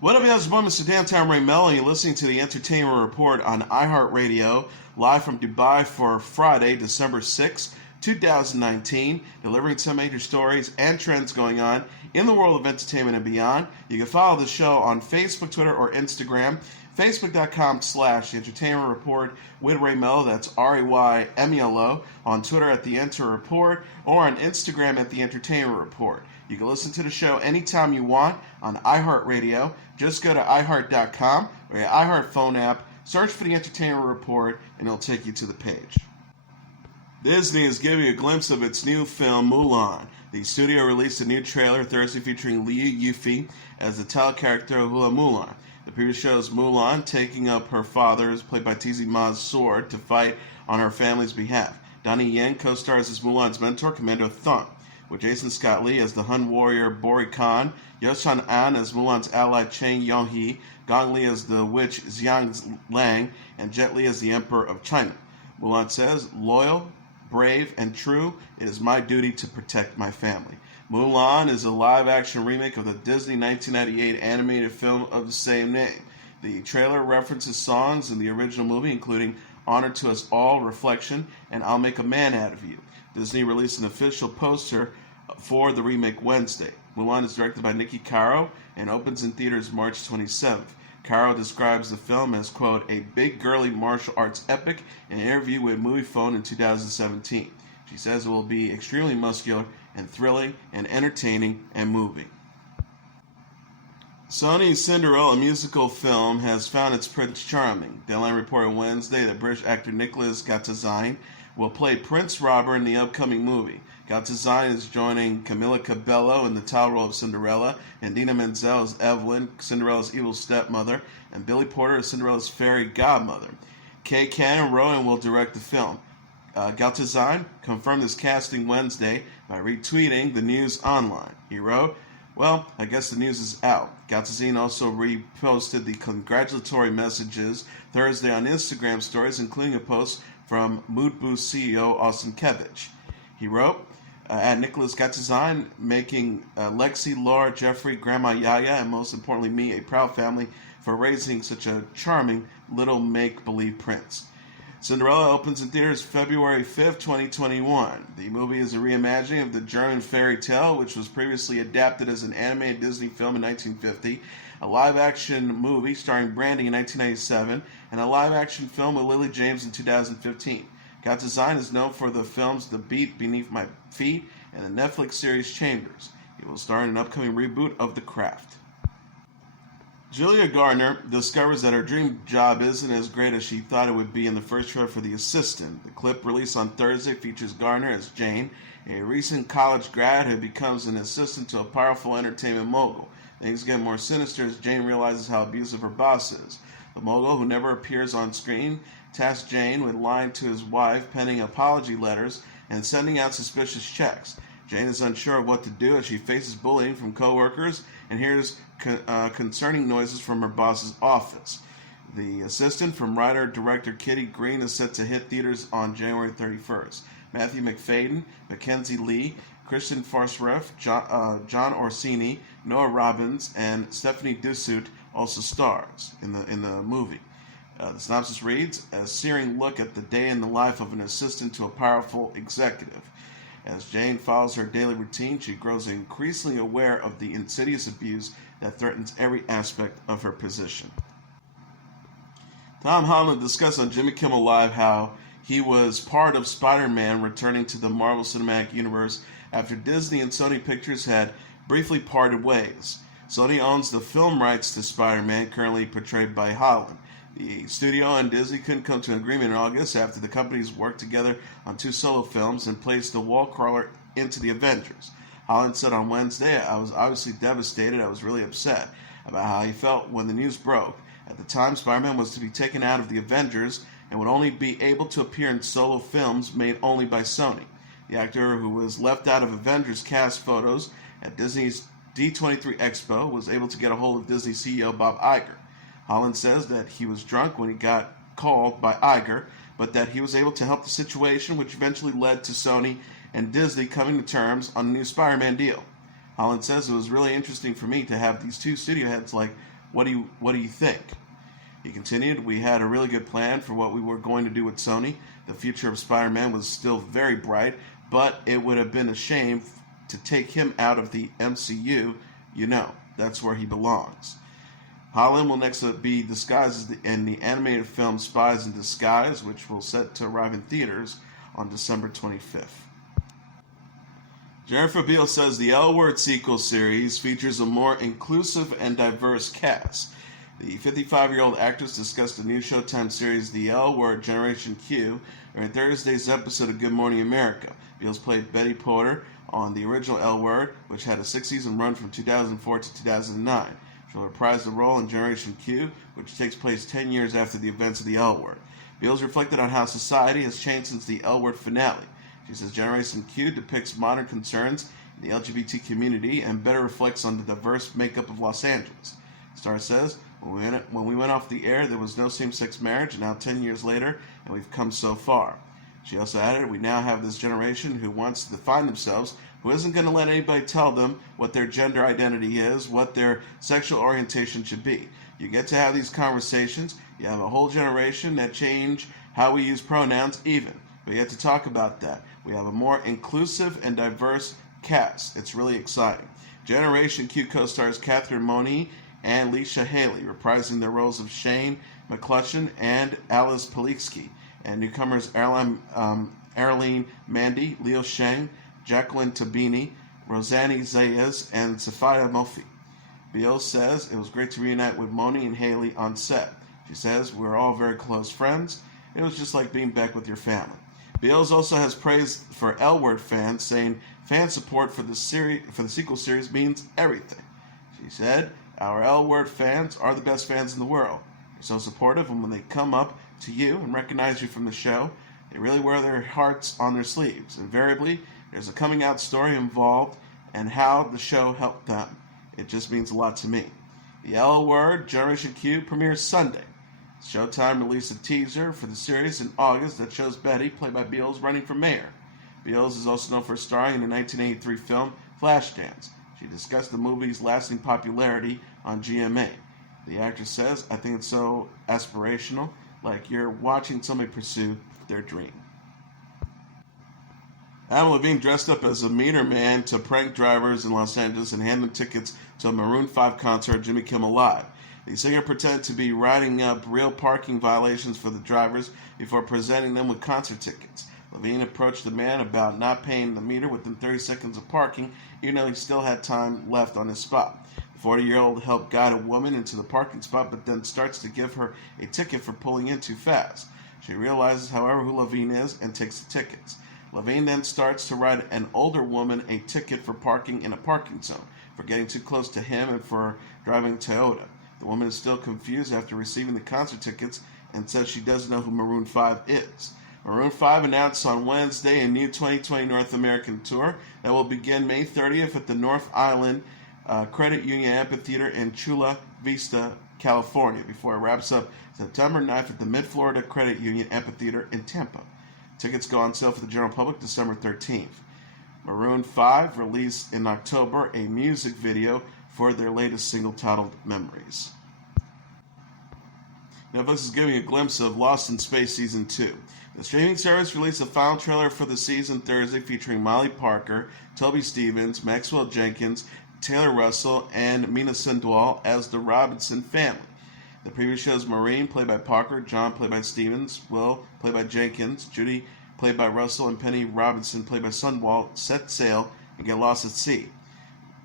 What up, guys? I'm Mr. Downtown Ray Melo, and you're listening to the Entertainment Report on iHeartRadio, live from Dubai for Friday, December 6, 2019, delivering some major stories and trends going on in the world of entertainment and beyond. You can follow the show on Facebook, Twitter, or Instagram. Facebook.com/Entertainment Report with Ray Melo, that's RAYMELO, on Twitter at The Enter Report, or on Instagram at The Entertainment Report. You can listen to the show anytime you want on iHeartRadio. Just go to iHeart.com or your iHeart phone app, search for The Entertainment Report, and it'll take you to the page. Disney is giving a glimpse of its new film, Mulan. The studio released a new trailer Thursday featuring Liu Yufi as the title character of Mulan. The preview shows Mulan taking up her father's, played by Tizi Ma's, sword to fight on her family's behalf. Donnie Yen co-stars as Mulan's mentor, Commander Thong, with Jason Scott Lee as the Hun warrior Bori Khan, Yoshan An as Mulan's ally Cheng Yonghee, Gong Li as the witch Xiang Lang, and Jet Li as the Emperor of China. Mulan says, "Loyal, brave, and true, it is my duty to protect my family." Mulan is a live-action remake of the Disney 1998 animated film of the same name. The trailer references songs in the original movie, including "Honor to Us All," "Reflection," and "I'll Make a Man Out of You." Disney released an official poster for the remake Wednesday. Mulan is directed by Nikki Caro and opens in theaters March 27th. Caro describes the film as, quote, "a big girly martial arts epic" in an interview with MoviePhone in 2017. She says it will be extremely muscular and thrilling and entertaining and moving. Sony's Cinderella musical film has found its Prince Charming. Deadline reported Wednesday that British actor Nicholas Galitzine will play Prince Robert in the upcoming movie. Galitzine is joining Camila Cabello in the title role of Cinderella, and Dina Menzel as Evelyn, Cinderella's evil stepmother, and Billy Porter as Cinderella's fairy godmother. Kay Cannon Rowan will direct the film. Galitzine confirmed his casting Wednesday by retweeting the news online. He wrote, "Well, I guess the news is out." Galitzine also reposted the congratulatory messages Thursday on Instagram stories, including a post from Mood Boost CEO Austin Kevich. He wrote, "At Nicholas Galitzine, making Lexi, Laura, Jeffrey, Grandma Yaya, and most importantly me, a proud family for raising such a charming little make-believe prince." Cinderella opens in theaters February 5th, 2021. The movie is a reimagining of the German fairy tale, which was previously adapted as an animated Disney film in 1950, a live-action movie starring Brandy in 1997, and a live-action film with Lily James in 2015. Galitzine is known for the films The Beat Beneath My Feet and the Netflix series Chambers. He will star in an upcoming reboot of The Craft. Julia Garner discovers that her dream job isn't as great as she thought it would be in the first trailer for The Assistant. The clip released on Thursday features Garner as Jane, a recent college grad who becomes an assistant to a powerful entertainment mogul. Things get more sinister as Jane realizes how abusive her boss is. The mogul, who never appears on screen, tasks Jane with lying to his wife, penning apology letters, and sending out suspicious checks. Jane is unsure of what to do as she faces bullying from coworkers and hears concerning noises from her boss's office. The Assistant, from writer-director Kitty Green, is set to hit theaters on January 31st. Matthew McFadden, Mackenzie Lee, Christian Farsref, John Orsini, Noah Robbins, and Stephanie Dussuit also stars in the movie. The synopsis reads, "A searing look at the day in the life of an assistant to a powerful executive. As Jane follows her daily routine, she grows increasingly aware of the insidious abuse that threatens every aspect of her position." Tom Holland discussed on Jimmy Kimmel Live how he was part of SpiderMan returning to the Marvel Cinematic Universe after Disney and Sony Pictures had briefly parted ways. Sony owns the film rights to Spider-Man, currently portrayed by Holland. The studio and Disney couldn't come to an agreement in August after the companies worked together on 2 solo films and placed the wall crawler into the Avengers. Holland said on Wednesday, "I was obviously devastated. I was really upset about how he felt when the news broke. At the time, Spider-Man was to be taken out of the Avengers and would only be able to appear in solo films made only by Sony." The actor, who was left out of Avengers cast photos at Disney's D23 Expo, was able to get a hold of Disney CEO Bob Iger. Holland says that he was drunk when he got called by Iger, but that he was able to help the situation, which eventually led to Sony and Disney coming to terms on a new Spider-Man deal. Holland says it was really interesting for me to have these 2 studio heads like What do you think? He continued, we had a really good plan for what we were going to do with Sony. The future of Spider-Man was still very bright, but it would have been a shame to take him out of the MCU. You know, that's where he belongs. Holland will next be disguised in the animated film Spies in Disguise, which will set to arrive in theaters on December 25th. Jennifer Beals says the L Word sequel series features a more inclusive and diverse cast. The 55-year-old actress discussed the new Showtime series The L Word Generation Q during Thursday's episode of Good Morning America. Beals played Betty Porter on the original L Word, which had a 6-season run from 2004 to 2009. She'll reprise the role in Generation Q, which takes place 10 years after the events of the L Word. Beals reflected on how society has changed since the L Word finale. She says Generation Q depicts modern concerns in the LGBT community and better reflects on the diverse makeup of Los Angeles. Star says, when we went off the air, there was no same-sex marriage, and now 10 years later, and we've come so far. She also added, we now have this generation who wants to define themselves, who isn't going to let anybody tell them what their gender identity is, what their sexual orientation should be. You get to have these conversations. You have a whole generation that change how we use pronouns even. But you have to talk about that. We have a more inclusive and diverse cast. It's really exciting. Generation Q co-stars Catherine Money and Leisha Haley, reprising their roles of Shane McClutchan and Alice Politsky, and newcomers Arlene Mandy, Leo Sheng, Jacqueline Tabini, Rosanny Zayas, and Safia Mofi. Beals says it was great to reunite with Moni and Haley on set. She says, we're all very close friends. It was just like being back with your family. Beals also has praise for L Word fans, saying fan support for the sequel series means everything. She said, our L Word fans are the best fans in the world. They're so supportive, and when they come up to you and recognize you from the show, they really wear their hearts on their sleeves. Invariably, there's a coming out story involved and how the show helped them. It just means a lot to me. The L Word Generation Q premieres Sunday. Showtime released a teaser for the series in August that shows Betty, played by Beals, running for mayor. Beals is also known for starring in the 1983 film Flashdance. She discussed the movie's lasting popularity on GMA. The actress says, I think it's so aspirational, like you're watching somebody pursue their dream. Adam Levine dressed up as a meter man to prank drivers in Los Angeles and hand them tickets to a Maroon 5 concert at Jimmy Kimmel Live. The singer pretended to be writing up real parking violations for the drivers before presenting them with concert tickets. Levine approached the man about not paying the meter within 30 seconds of parking, even though he still had time left on his spot. The 40-year-old helped guide a woman into the parking spot, but then starts to give her a ticket for pulling in too fast. She realizes, however, who Levine is and takes the tickets. Levine then starts to write an older woman a ticket for parking in a parking zone, for getting too close to him and for driving a Toyota. The woman is still confused after receiving the concert tickets and says she doesn't know who Maroon 5 is. Maroon 5 announced on Wednesday a new 2020 North American tour that will begin May 30th at the North Island Credit Union Amphitheater in Chula Vista, California, before it wraps up September 9th at the Mid-Florida Credit Union Amphitheater in Tampa. Tickets go on sale for the general public December 13th. Maroon 5 released in October a music video for their latest single titled Memories. Netflix is giving a glimpse of Lost in Space Season 2. The streaming service released a final trailer for the season Thursday featuring Molly Parker, Toby Stephens, Maxwell Jenkins, Taylor Russell, and Mina Sindwall as the Robinson family. The preview shows Maureen, played by Parker, John, played by Stephens, Will, played by Jenkins, Judy, played by Russell, and Penny Robinson, played by Sundwall, set sail and get lost at sea.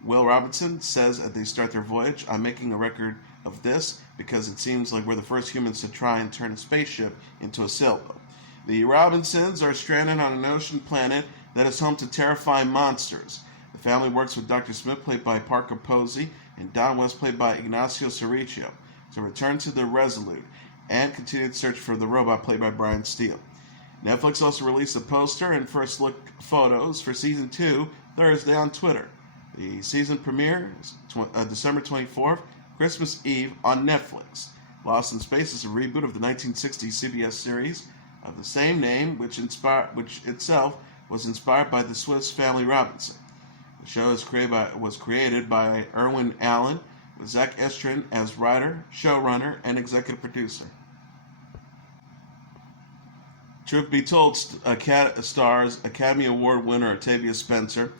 Will Robinson says as they start their voyage, I'm making a record of this because it seems like we're the first humans to try and turn a spaceship into a sailboat. The Robinsons are stranded on an ocean planet that is home to terrifying monsters. The family works with Dr. Smith, played by Parker Posey, and Don West, played by Ignacio Cerricho, to return to the Resolute and continue to search for the robot, played by Brian Steele. Netflix also released a poster and first look photos for Season 2 Thursday on Twitter. The season premiere is December 24th, Christmas Eve on Netflix. Lost in Space is a reboot of the 1960s CBS series of the same name, which itself was inspired by the Swiss Family Robinson. The show was created by Irwin Allen, with Zach Estrin as writer, showrunner, and executive producer. Truth Be Told stars Academy Award winner Octavia Spencer,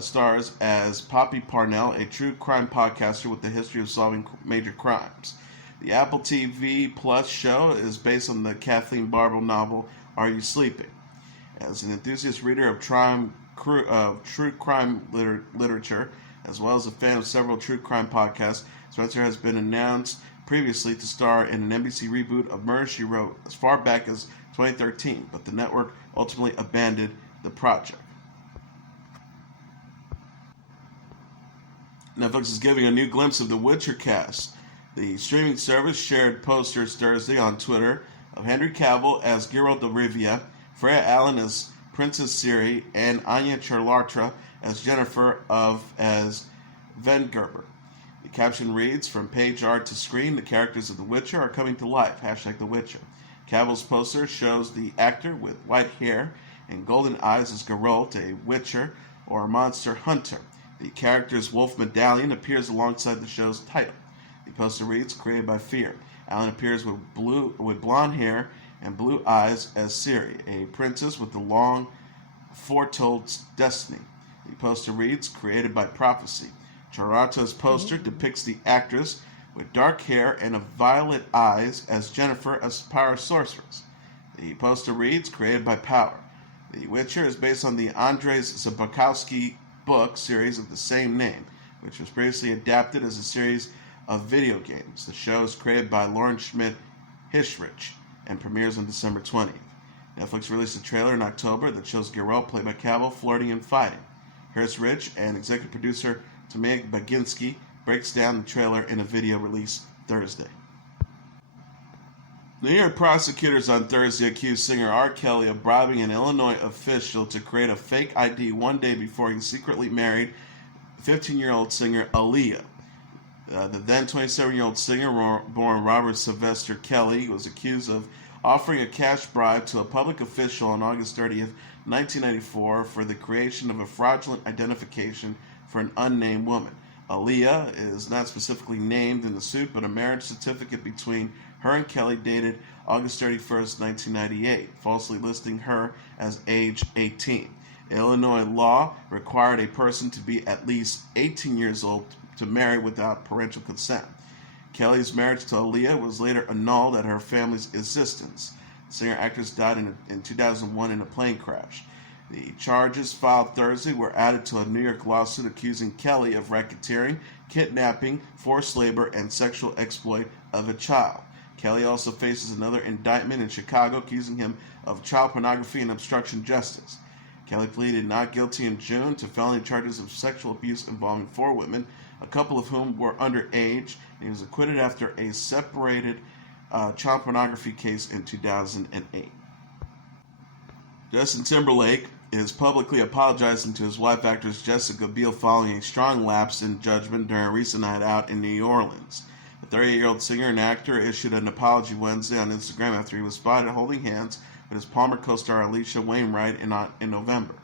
stars as Poppy Parnell, a true crime podcaster with a history of solving major crimes. The Apple TV Plus show is based on the Kathleen Barble novel Are You Sleeping? As an enthusiast reader of true crime literature, as well as a fan of several true crime podcasts, Spencer has been announced previously to star in an NBC reboot of Murder, She Wrote as far back as 2013, but the network ultimately abandoned the project. Netflix is giving a new glimpse of the Witcher cast. The streaming service shared posters Thursday on Twitter of Henry Cavill as Geralt of Rivia, Freya Allan as Princess Ciri, and Anya Chalotra as Jennifer as Vengerber. The caption reads, "From page art to screen, the characters of The Witcher are coming to life. #The Witcher." Cavill's poster shows the actor with white hair and golden eyes as Geralt, a witcher or a monster hunter. The character's wolf medallion appears alongside the show's title. The poster reads, "Created by Fear." Allan appears with blonde hair and blue eyes as Ciri, a princess with a long foretold destiny. The poster reads, "Created by Prophecy." Charata's poster depicts the actress with dark hair and violet eyes as Jennifer, a power sorceress. The poster reads, "Created by Power." The Witcher is based on the Andrzej Sapkowski book series of the same name, which was previously adapted as a series of video games. The show is created by Lauren Schmidt-Hisrich and premieres on December 20th. Netflix released a trailer in October that shows Geralt, played by Cavill, flirting and fighting. Harris-Rich and executive producer Tomek Baginski breaks down the trailer in a video released Thursday. New York prosecutors on Thursday accused singer R. Kelly of bribing an Illinois official to create a fake ID one day before he secretly married 15-year-old singer Aaliyah. The then 27-year-old singer, born Robert Sylvester Kelly, was accused of offering a cash bribe to a public official on August 30th, 1994 for the creation of a fraudulent identification for an unnamed woman. Aaliyah is not specifically named in the suit, but a marriage certificate between her and Kelly dated August 31st, 1998, falsely listing her as age 18. Illinois law required a person to be at least 18 years old to marry without parental consent. Kelly's marriage to Aaliyah was later annulled at her family's insistence. The singer-actress died in 2001 in a plane crash. The charges filed Thursday were added to a New York lawsuit accusing Kelly of racketeering, kidnapping, forced labor, and sexual exploit of a child. Kelly also faces another indictment in Chicago accusing him of child pornography and obstruction of justice. Kelly pleaded not guilty in June to felony charges of sexual abuse involving 4 women, a couple of whom were underage, and he was acquitted after a separated child pornography case in 2008. Justin Timberlake is publicly apologizing to his wife, actress Jessica Biel, following a strong lapse in judgment during a recent night out in New Orleans. The 38-year-old singer and actor issued an apology Wednesday on Instagram after he was spotted holding hands with his Palmer co-star Alicia Wainwright in November.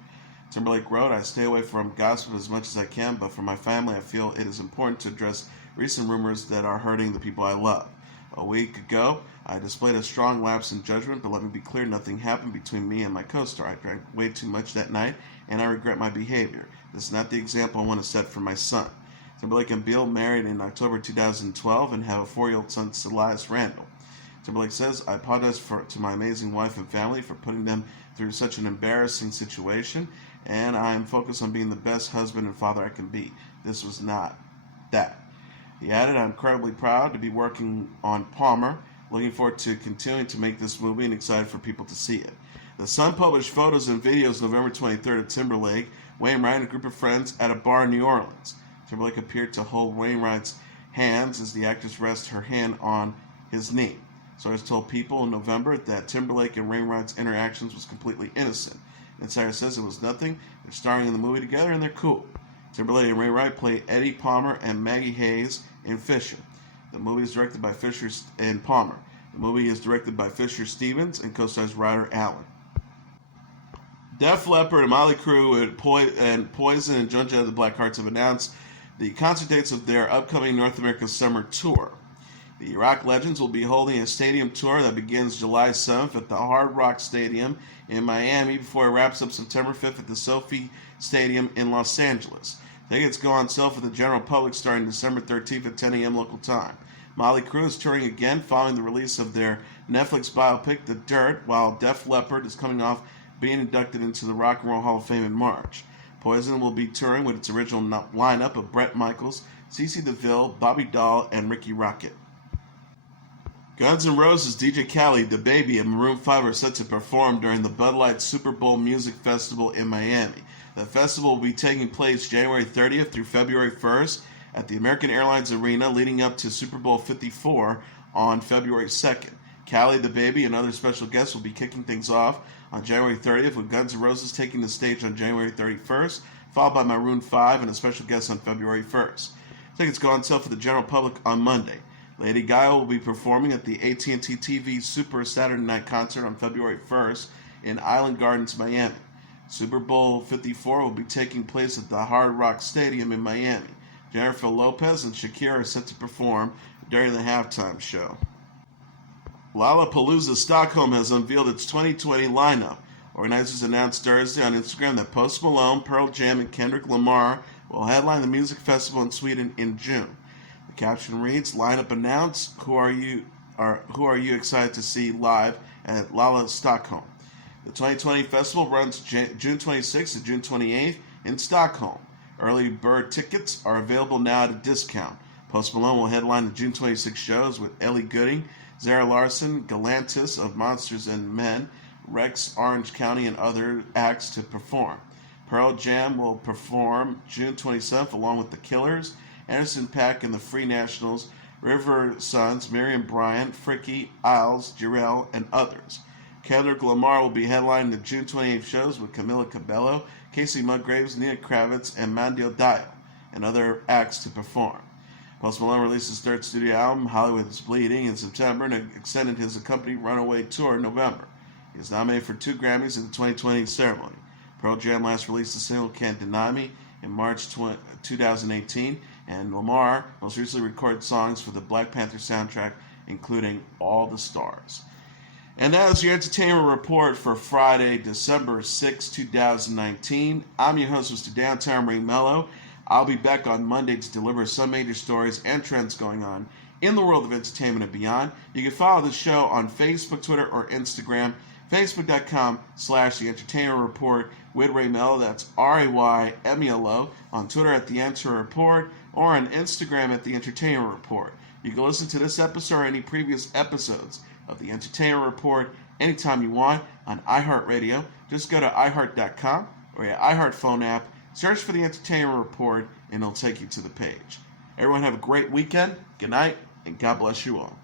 Timberlake wrote, "I stay away from gossip as much as I can, but for my family, I feel it is important to address recent rumors that are hurting the people I love. A week ago, I displayed a strong lapse in judgment, but let me be clear, nothing happened between me and my co-star. I drank way too much that night, and I regret my behavior. This is not the example I want to set for my son." Timberlake and Beal married in October 2012 and have a 4-year-old son, Elias Randall. Timberlake says, "I apologize to my amazing wife and family for putting them through such an embarrassing situation, and I am focused on being the best husband and father I can be. This was not that." He added, "I'm incredibly proud to be working on Palmer, looking forward to continuing to make this movie and excited for people to see it." The Sun published photos and videos November 23rd of Timberlake, Wainwright, and a group of friends at a bar in New Orleans. Timberlake appeared to hold Wainwright's hands as the actress rested her hand on his knee. Sources told People in November that Timberlake and Wainwright's interactions was completely innocent. Insider says it was nothing. They're starring in the movie together and they're cool. Timberlake and Wainwright play Eddie Palmer and Maggie Hayes in Fisher. The movie is directed by Fisher and Palmer. The movie is directed by Fisher Stevens and co-stars Ryder Allen. Def Leppard and Motley Crue and Poison and Joan Jett of the Black Hearts have announced the concert dates of their upcoming North America summer tour. The rock legends will be holding a stadium tour that begins July 7th at the Hard Rock Stadium in Miami before it wraps up September 5th at the Sophie Stadium in Los Angeles. Tickets go on sale for the general public starting December 13th at 10 a.m. local time. Motley Crue is touring again following the release of their Netflix biopic, The Dirt, while Def Leppard is coming off being inducted into the Rock and Roll Hall of Fame in March. Poison will be touring with its original lineup of Bret Michaels, CeCe DeVille, Bobby Dahl, and Ricky Rocket. Guns N' Roses DJ Khaled, The Baby, and Maroon 5 are set to perform during the Bud Light Super Bowl Music Festival in Miami. The festival will be taking place January 30th through February 1st at the American Airlines Arena, leading up to Super Bowl 54 on February 2nd. Khaled, The Baby, and other special guests will be kicking things off on January 30th, with Guns N' Roses taking the stage on January 31st, followed by Maroon 5 and a special guest on February 1st. Tickets go on sale for the general public on Monday. Lady Gaga will be performing at the AT&T TV Super Saturday Night Concert on February 1st in Island Gardens, Miami. Super Bowl 54 will be taking place at the Hard Rock Stadium in Miami. Jennifer Lopez and Shakira are set to perform during the halftime show. Lollapalooza Stockholm has unveiled its 2020 lineup. Organizers announced Thursday on Instagram that Post Malone, Pearl Jam, and Kendrick Lamar will headline the music festival in Sweden in June. The caption reads, "Lineup announced. Who are you excited to see live at LaLas Stockholm?" The 2020 festival runs June 26th to June 28th in Stockholm. Early bird tickets are available now at a discount. Post Malone will headline the June 26 shows with Ellie Goulding, Zara Larsson, Galantis of Monsters and Men, Rex Orange County, and other acts to perform. Pearl Jam will perform June 27th along with The Killers, Anderson .Paak and the Free Nationals, River Sons, Miriam Bryant, Fricky, Isles, Geralt, and others. Kendrick Lamar will be headlining the June 28th shows with Camila Cabello, Casey Musgraves, Nina Kravitz, and Mandio Dial, and other acts to perform. Post Malone released his third studio album, Hollywood is Bleeding, in September and extended his accompanied Runaway tour in November. He is nominated for 2 Grammys in the 2020 ceremony. Pearl Jam last released the single Can't Deny Me in March 2018, and Lamar most recently recorded songs for the Black Panther soundtrack, including All the Stars. And that is your entertainment report for Friday, December 6, 2019. I'm your host, Mr. Downtown Ray Melo. I'll be back on Monday to deliver some major stories and trends going on in the world of entertainment and beyond. You can follow the show on Facebook, Twitter, or Instagram. Facebook.com/The Entertainment Report with Ray Melo. That's RAYMELO. On Twitter at The Enter Report, or on Instagram at The Entertainment Report. You can listen to this episode or any previous episodes of The Entertainment Report anytime you want on iHeartRadio. Just go to iHeart.com or your iHeart phone app, search for The Entertainment Report, and it'll take you to the page. Everyone have a great weekend, good night, and God bless you all.